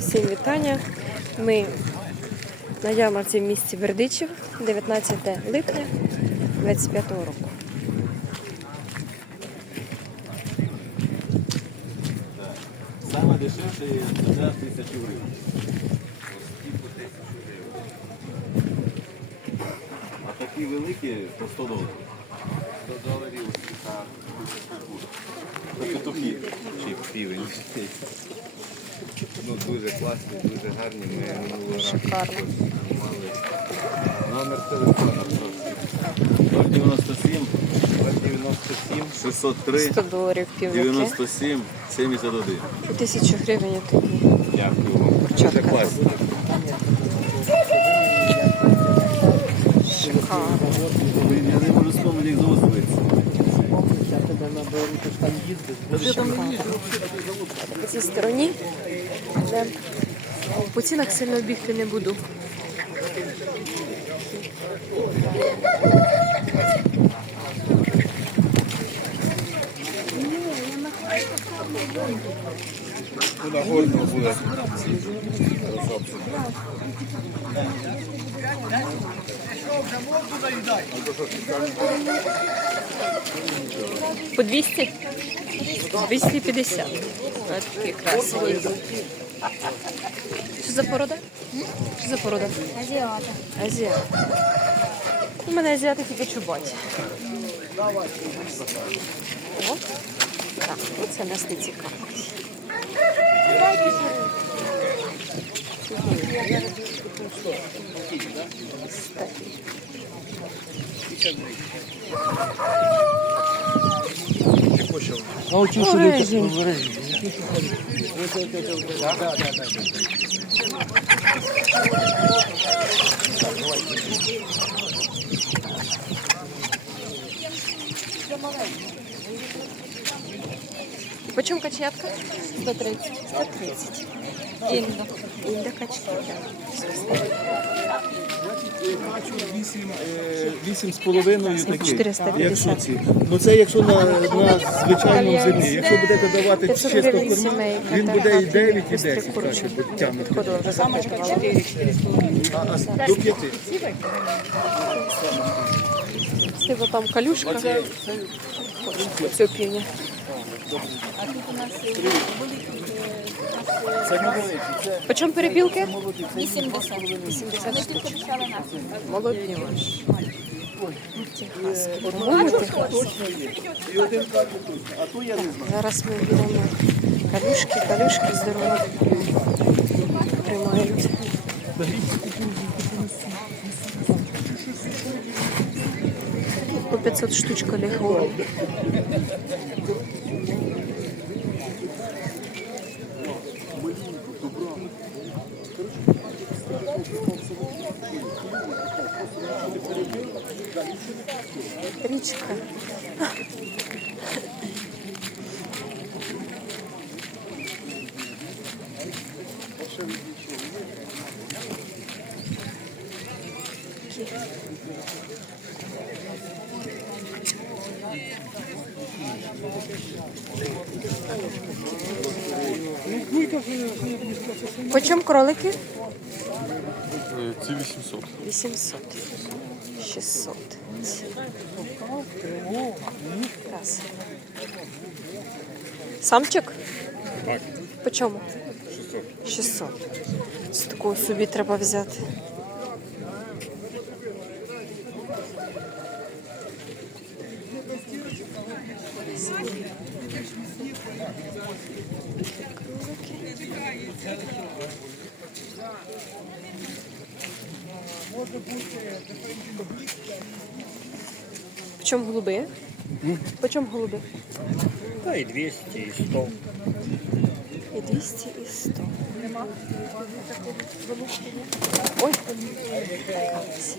Всім вітання. Ми на ярмарці в місті Бердичів, 19 липня 25 року. Саме дешевше це за тисячу гривень. А такі великі по 100 доларів. 100 доларів та петухи. Чи півень. Ну, дуже класні, дуже гарні. Ми минулого разу Шикарно. мали номер телефону. 097 097 603 100 доларів півники. 97 71. І 1000 гривень такі. Дякую вам. Дуже класно. Шикарно. Блін, я не можу спомнити, як звозиться. По цій стороні. По цінах сильно бігти не буду. Нагорно буде. По 200? 250. Ось такі красиві. Що за порода? Що за порода? Азіата. Азіат. У мене азіати тільки чубаті. О, так, оце нас не цікавить. Орежень. Почем качетка? 130. 130. Індо. Індо качки. Вісім, е, вісім з половиною такі. Якщо ці. Ну це якщо на, на звичайному зерні. Якщо будете давати чисто корма, він буде і 9, і 10 курочок. краще тягнути. А, а до 5. Сива там калюшка. Оце півня. Почем перепілки? 80. 80 Ми штук. тільки почали нас. Молодні ваші. Техаски. По-моєму, техаски. І один каже тут, а то я не знаю. Зараз ми беремо калюшки, калюшки здорові приймають. По 500 штучка легко. Річка. Почем кролики? Ці 800. 800. 600. Раз. Самчик? Так. По чому? 600. 600. Такого собі треба взяти. Почем голуби? Почем голуби? Та і 200, і 100. І 200, і 100. Ой, така ось.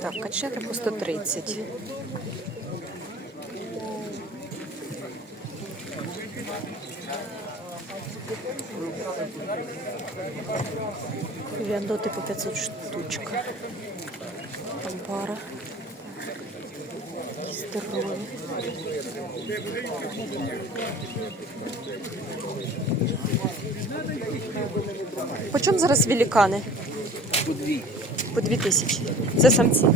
Так, качета по 130. Віандоти по 500 штучка. Там пара. Здорові. По чому зараз великани? По дві. По дві тисячі. Це самці.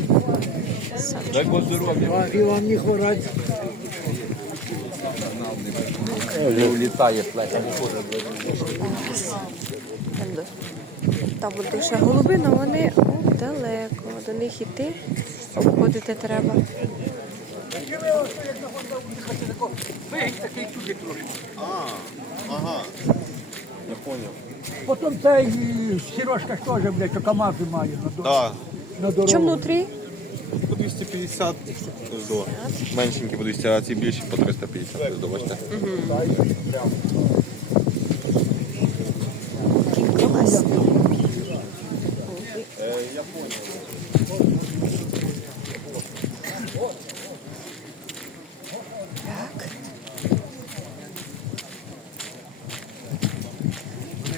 Дай Бог здоров'я. І вам не хворать. Не улітає флеша. Там буде ще голуби, але вони о, далеко. До них іти, обходити треба. Я поняв. Потім цей Сережка теж, блядь, що КАМАЗи має на, до... Так. на дорогу. Чому внутрі? По 250 до. Меншенькі по 200, а ці більші по 350 до бачите. Так.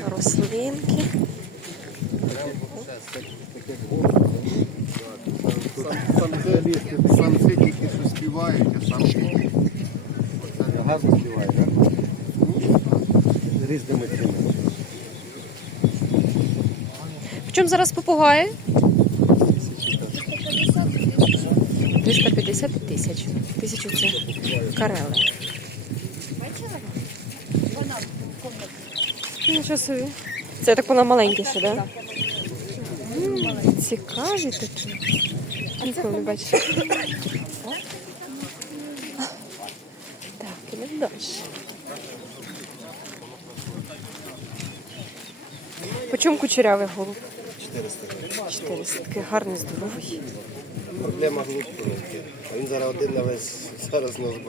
Рослинки. Самці тільки що співають, а самки гарно співають, так? Різними цінами. В чому зараз попугаї? 350 тисяч. Тисячу це карели. Нічого собі. Це так вона маленькіша, так? Да? Цікаві такі. Ніколи не бачила. Так, ідемо далі. По чому кучерявий голуб? 400 400. Такий гарний, здоровий. Проблема глупковики. Він зараз один на весь зараз на базар.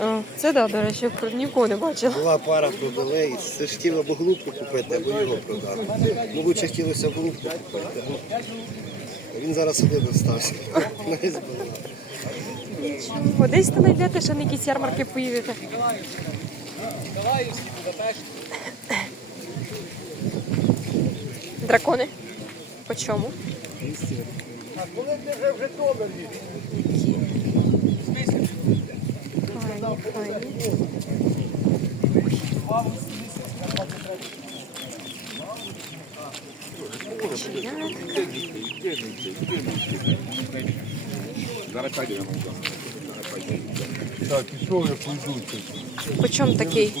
А, це да, до речі, нікого не бачила. Була пара продали, і це ж хотів або глупку купити, або його продати. Ну, лучше хотілося глупку купити. А Він зараз один остався. На весь базар. Кудись ти знайдете, ще на якісь ярмарки поїдете. Дракони? По чому? Так, і що я пойду? По чому такий?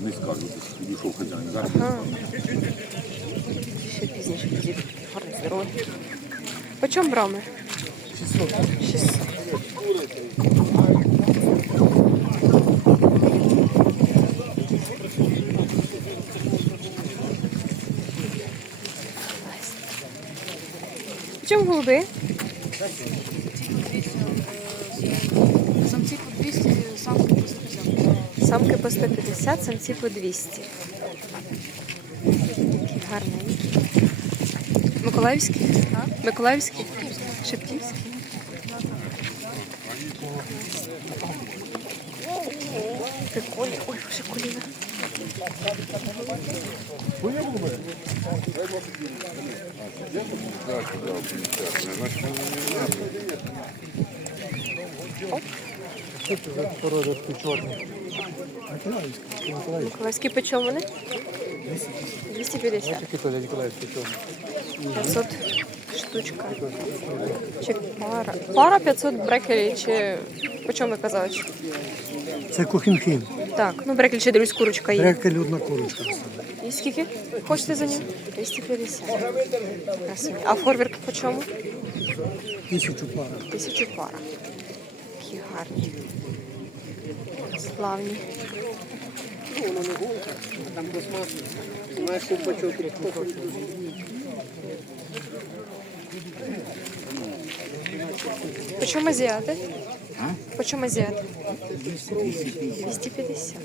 Не скажу, пішов хазяїн. Зараз Ага. Ще пізніше підійду. Гарний здоровий. По чому брами? 600. 600. По чому голуби? Самці по 200, самки по 150. Самки по 150, самці по 200. Такі гарненькі. Миколаївські? Миколаївські? Шептівські? Прикольні. Ой, вже коліна. Миколаївські по чому вони? 250. 500 штучка. Чи пара? Пара 500 брекелі, чи по чому казали? Це кухінхін. Так, ну брекель ще дивлюсь, курочка є. Брекель одна курочка. І скільки? Хочете за нього? 250. Красиві. А форвірк по чому? Тисячу пара. Тисячу пара. Такі гарні. Славні. Знаєш, купачок По азіати? По чому азіати? 250.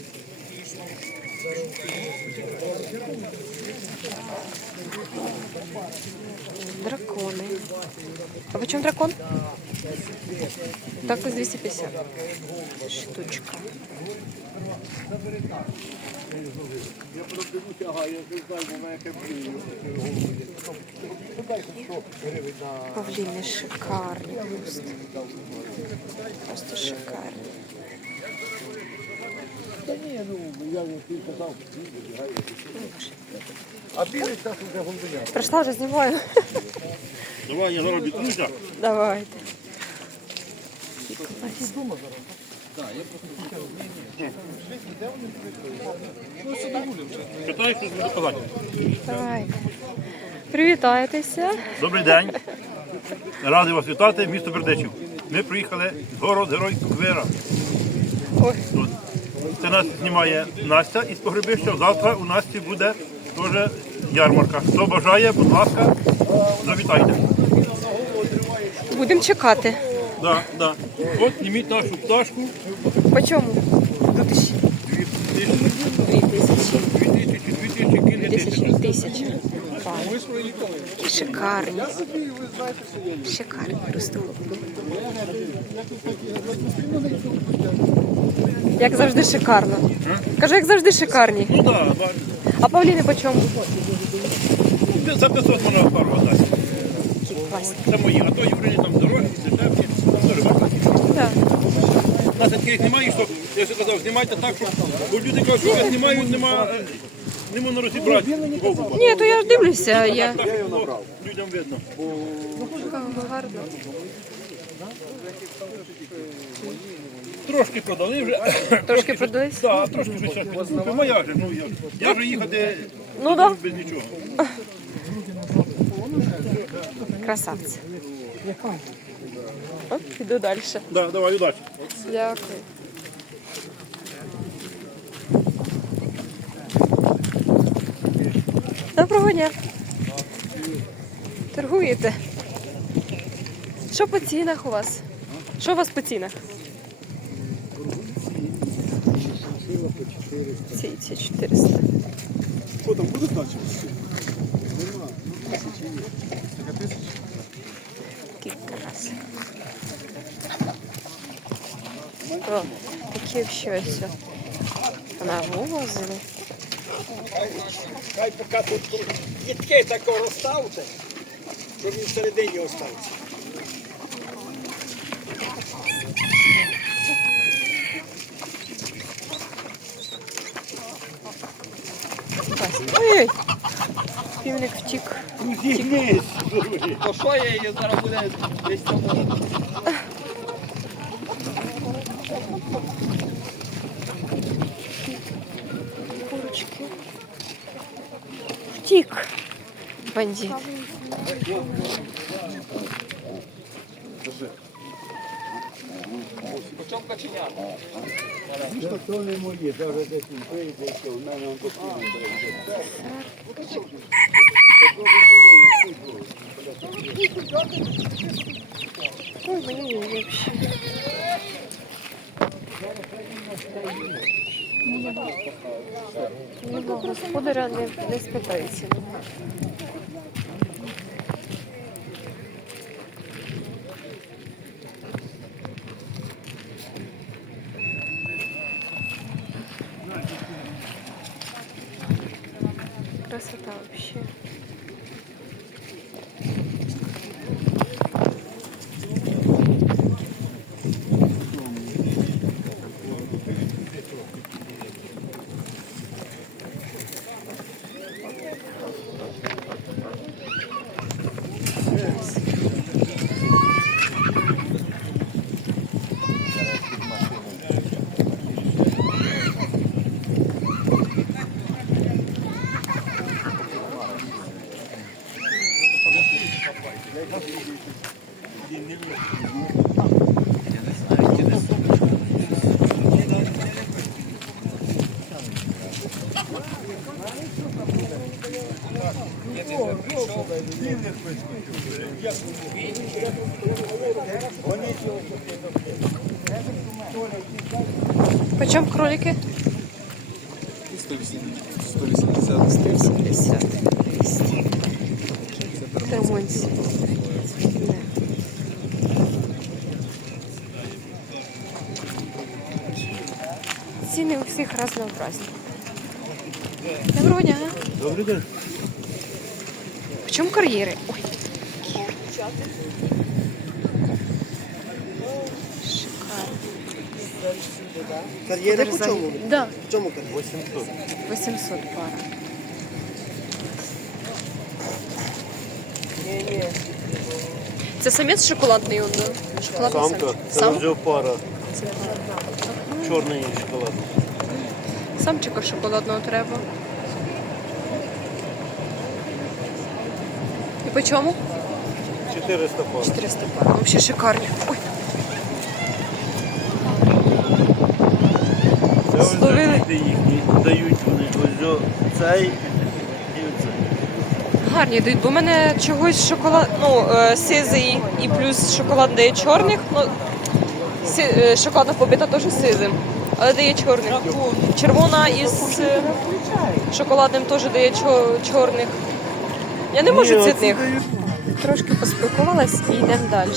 Дракони. А по чому дракон? Так, ось 250. Штучка. Павліни шикарні просто. Просто шикарні. А білий час вже голубиня. Прийшла вже знімаю. Давай, я зараз відкручу. Давайте. Питаю, Давайте. Привітайтеся. Добрий день. Радий вас вітати, місто Бердичів. Ми приїхали з город Герой. Тут. Це нас знімає Настя із погребища. Завтра у Насті буде теж ярмарка. Хто бажає, будь ласка, завітайте. Будемо чекати. Да, да. От зніміть нашу пташку. По чому? Тут ще Дві тисячі, дві тисячі. дві тисячі, дві тисячі, кілька Тисячі. Шикарні. Шикарні просто. Як завжди шикарно. Кажу, як завжди шикарні. Ну так, да, А павліни по чому? за 500 можна пару дати. Це мої, а то Юрині там дорожчі, дешевші, там теж виплаті. Так. У нас таких немає, що я ще казав, знімайте так, щоб бо люди кажуть, що я знімаю, нема, е, не можна розібрати. голуба. Ні, то я ж дивлюся. Я... Так, щоб було людям видно. Трошки продали вже. Трошки продались? Так, трошки вже моя же, ну я, я вже їхати Ну да. без нічого. Красавці. От, піду далі. Да, давай, удачі. Дякую. Доброго дня. Торгуєте? Що по цінах у вас? Що у вас по цінах? Ці, ці 400. Що там буде далі? О, такі щось. Навозили. Хай поки тут дітки тако розставте, щоб він всередині остався. Ой-ой! Півник втік. То що я її зараз буде десь там? Курочки. Втік. Бандит. Почому каченят? То не моє, навіть десь він прийде, що в мене тут Ой, блин, вообще. Господаря не, не спитається. Красота вообще. Кролики? 180. 180. 200. Термонці. Ціни у всіх разнообразні. Доброго дня. Добрий день. В чому кар'єри? Ой. Кар'єри по чому? Да. В чому кар'єри? 800. 800 пара. Це самець шоколадний он, да? Шоколадний самець. Сам? вже пара. Чорний і шоколад. Самчика шоколадного треба. І по чому? 400 пар. 400 пар. Вообще шикарні. Ой, Їхні дають вони ось цей і оцей. гарні дають, бо в мене чогось шоколад, ну, е, сизий і плюс шоколад дає чорних. Ну, си, е, шоколадна побита теж сизим, але дає чорних. Червона із е, шоколадним теж дає чо- чорних. Я не можу цвітних. Трошки поспілкувалась і йдемо далі.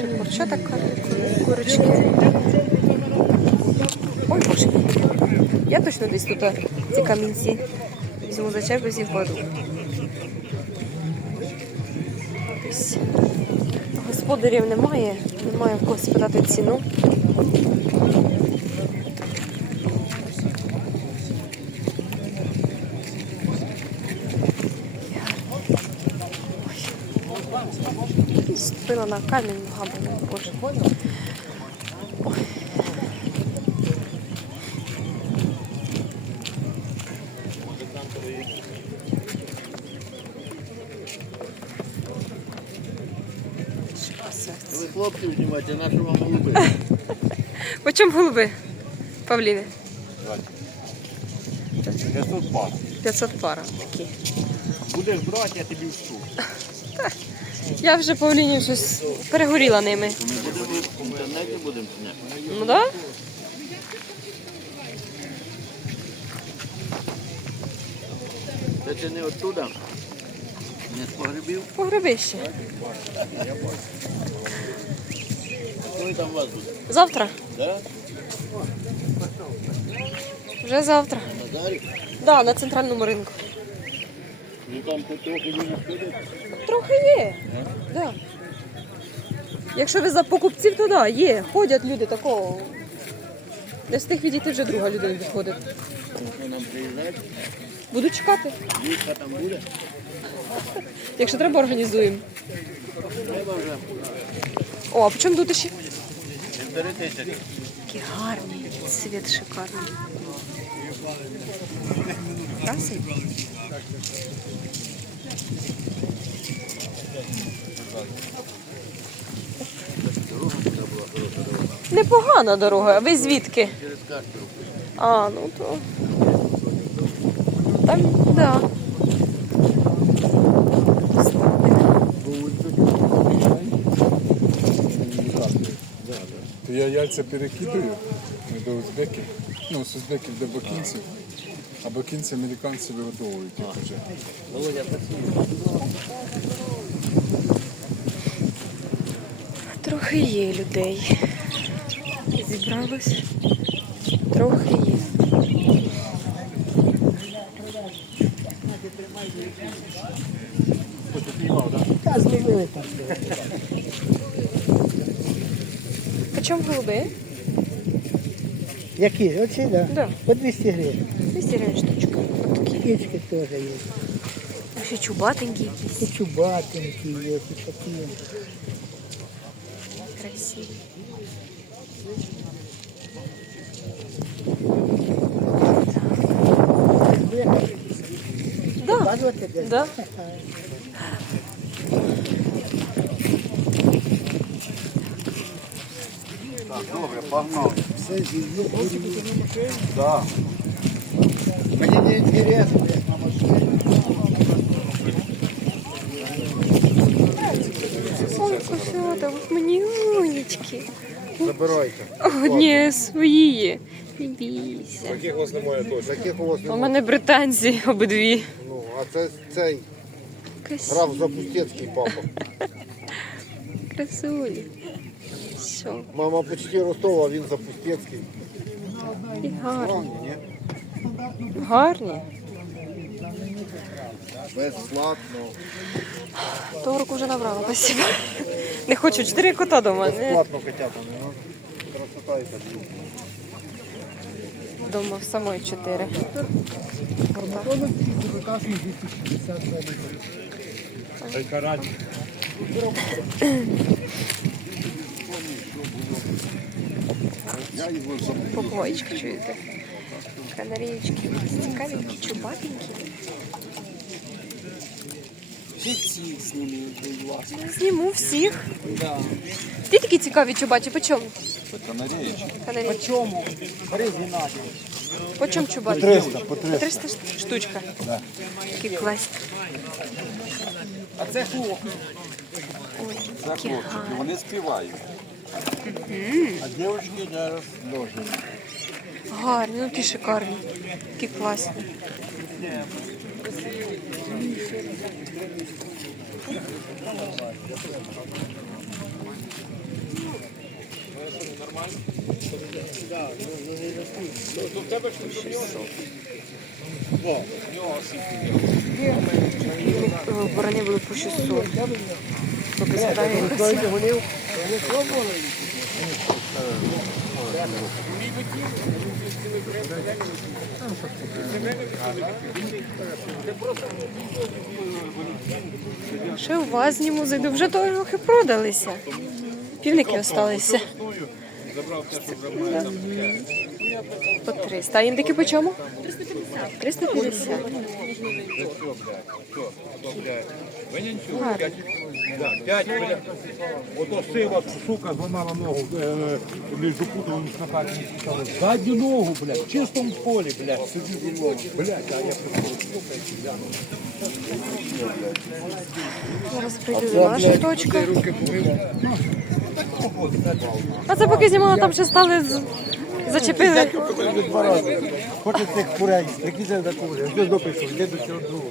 Далі курча така, курочки. Ой, боже. Я точно десь тут ці камінці візьму за чай, і впаду. Господарів немає, немає в кого спитати ціну. Ой. Ступила на камінь ногами, боже. Ой. Ви хлопців знімайте, наші вам голуби. По чому голуби, Павліне? 500 пар. 500 пара. Такі. Будеш брати, я тобі вступ. Я вже Павліні щось перегоріла ними. В інтернеті будемо зняти. Ну да? Це не оттуда? Не з погребів? Погребище. Коли там вас буде? Завтра? Да? Вже завтра. На Дарі? Да, на центральному ринку. Ну там трохи люди ходять. Трохи є. Да. Якщо ви за покупців, то да, є. Ходять люди такого. Не встиг відійти вже друга людина відходить. Ну Буду чекати. дівка там буде. Якщо треба, організуємо. О, а по чому дутиші? Півтори тисячі. Такий гарний, цвіт шикарний. Красий. Непогана дорога. А ви звідки? А, ну то. Там, да. Я яйця перекидаю до узбеків, ну, з узбеків до бакінців, а бакінці американці вигодовують їх вже. Володя, працює. Трохи є людей. Зібралось. Трохи є. Та зловили там. По чому голуби? Які? Оці, да? Да. По 200 гривень. 200 гривень штучка. От такі. Кічки теж є. А Ще чубатенькі І якісь. чубатинки є, і такі. Красиві. Да, Бачите, де? да. Добре, погнали. Все зі Да. Мені не інтересно, як на машині. Ой, кофеота, мені умнички. Забирайте. О, ні, свої. Не бійся. Таких у вас немає теж. Таких у вас У немає. мене британці обидві. Ну, а це цей Красиві. граф Запустецький папа. Красулі. Що? Мама почти Ростова, а він Запустецький. І гарно. Ні? Гарні. Безплатно. Того року вже набрала, спасибо. Не хочу, чотири кота дома. Не. Безплатно б. ну, Красота і так. Дома в самої чотири. Попоїчки чуєте. Канарієчки. Цікавенькі, чубатенькі. Житті зніміть, будь ласка. Зніму всіх. Ті такі цікаві чубаті, по чому? Канарейки. Канарійки. Чому? Борис Геннадійович. По чому чубаті? 300, по 300. 300 штучка. Такі класні. А це хлопець. Ой, які гарні. Вони співають. А дівчатки зараз ложені. Гарні, ну ті шикарні. Такі класні. Борони були по 600. Тобто згадаю. Ще у вас зніму зайду. Вже трохи продалися. Півники залишилися. По 300. А індики по чому? 350. 350. Гарно. Ото сила, сука, зламала ногу е, між путовим на хаті. Задню ногу, блядь, в чистому полі, блядь, сидів у. Блядь, а я Зараз прийду до нашої точки. А це поки знімала, там ще стали з- зачепили. два рази. Хоче цих курей, які це за кури. Хто дописав, йде до цього другого.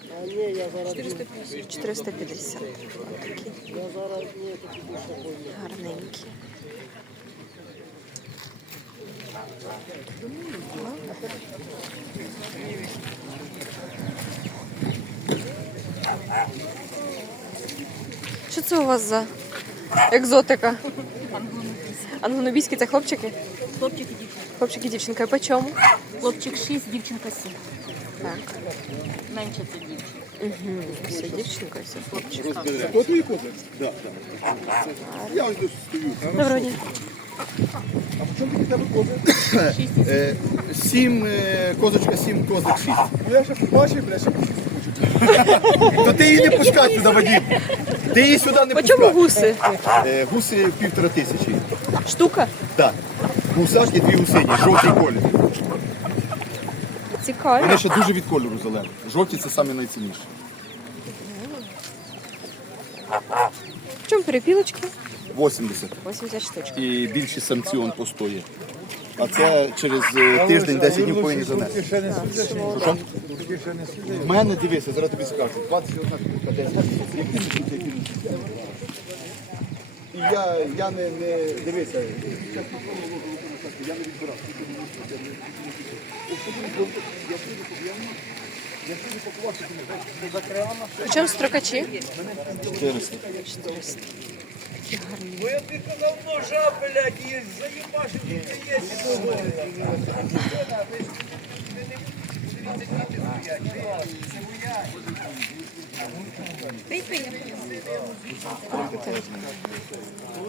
450. 450. Отакі. Гарненькі. Що це у вас за екзотика? Англонобійські це хлопчики? Хлопчик і дівчинка. Хлопчик і дівчинка. По чому? Хлопчик 6, дівчинка 7. Так. Менше це дівчинка. Угу. Все дівчинка, все хлопчик. Хто твій козак? Так, так. Я ось тут стою. Доброго дня. А по чому тебе козак? Е, Сім, е, козочка, сім, козак, шість. Ну я ще побачив, бля, ще То ти її не пускай сюди, Вадим. Ти її сюди не По чому пускай. гуси? Е, Гуси півтора тисячі. Штука? Так. Гусашки дві гусині, жовтий колір. Цікаві. Вони ще дуже від кольору зелені. Жовті це самі найцінніші. В чому перепілочки? 80. 80 штучок. І більші самці он постоє. А це через е, тиждень 10 днів повинні занести. Що? В мене дивися, зараз тобі скажу. 21 курка, 10 місяців. Які не які не. І я, я не, не дивися. Я не відбирав. В чому строкачі? 400. 400. Ну